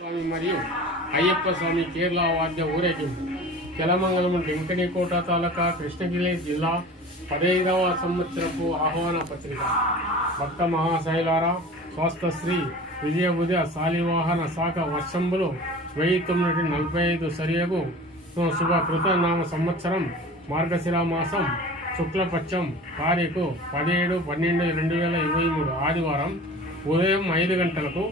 స్వామి మరియు అయ్యప్ప స్వామి కేరళ వాద్య ఊరేగింపు తెలమంగళం డెంకనికోట తాలూకా కృష్ణగిరి జిల్లా 15వ సంవత్సరపు ఆహ్వాన పత్రిక. భక్త మహాశైలారా, స్వస్థశ్రీ విజయబుధ శాలివాహన శాఖ వర్షంబులు 1945 సరియగు శుభ కృతనామ సంవత్సరం మార్గశిర మాసం శుక్లపక్షం తారీఖు 17/12/2023 ఆదివారం ఉదయం 5 గంటలకు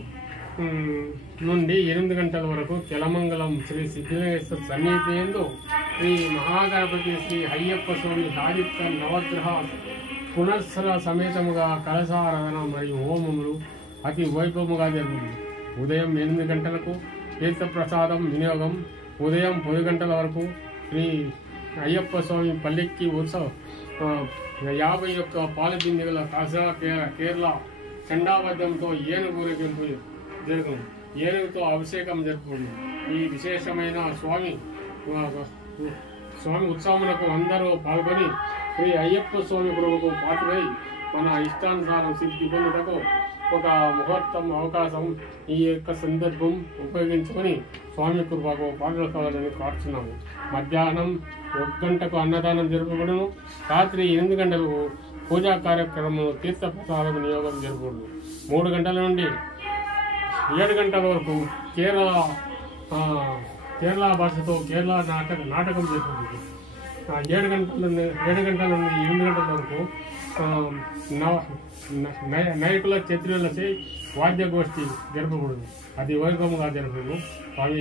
నుండి 8 గంటల వరకు తెలమంగళం శ్రీ సిద్ధేశ్వర సమీపేందు శ్రీ మహాగణపతి శ్రీ అయ్యప్ప స్వామి ఆదిత్య నవగ్రహ పునఃసర సమేతముగా కలశారాధన మరియు హోమములు అతి వైభవముగా జరిగింది. ఉదయం 8 గంటలకు తీర్థప్రసాదం వినియోగం, ఉదయం 10 గంటల వరకు శ్రీ అయ్యప్ప స్వామి పల్లెక్కి ఉత్సవ 51 పాల బిందెల కలశ కేరళ చండాబద్ధంతో ఏనుగు ఊరేగింపు జరుగును. ఏనుగుతో అభిషేకం జరుపుకుంది. ఈ విశేషమైన స్వామి ఉత్సవములకు అందరూ పాల్గొని శ్రీ అయ్యప్ప స్వామి కృపకు పాత్రై మన ఇష్టానుసారం సిద్ధి పొందుటకు ఒక ముహూర్తం అవకాశం ఈ యొక్క సందర్భం ఉపయోగించుకొని స్వామి కృపకు పాల్గొనాలని ప్రార్థిస్తున్నాము. మధ్యాహ్నం 1 గంటకు అన్నదానం జరుపుబడును. రాత్రి 8 గంటలకు పూజా కార్యక్రమం తీర్థప్రసాద వినియోగం జరుపుబడును. 3 గంటల నుండి 7 గంటల వరకు కేరళ భాషతో కేరళ నాటకం జరుగుతుంది. 7 గంటల నుండి 8 గంటల వరకు నాయకుల క్షత్రియులచే వాద్యగోష్ఠి జరపబడును. అది వైభవంగా జరపబడును. స్వామి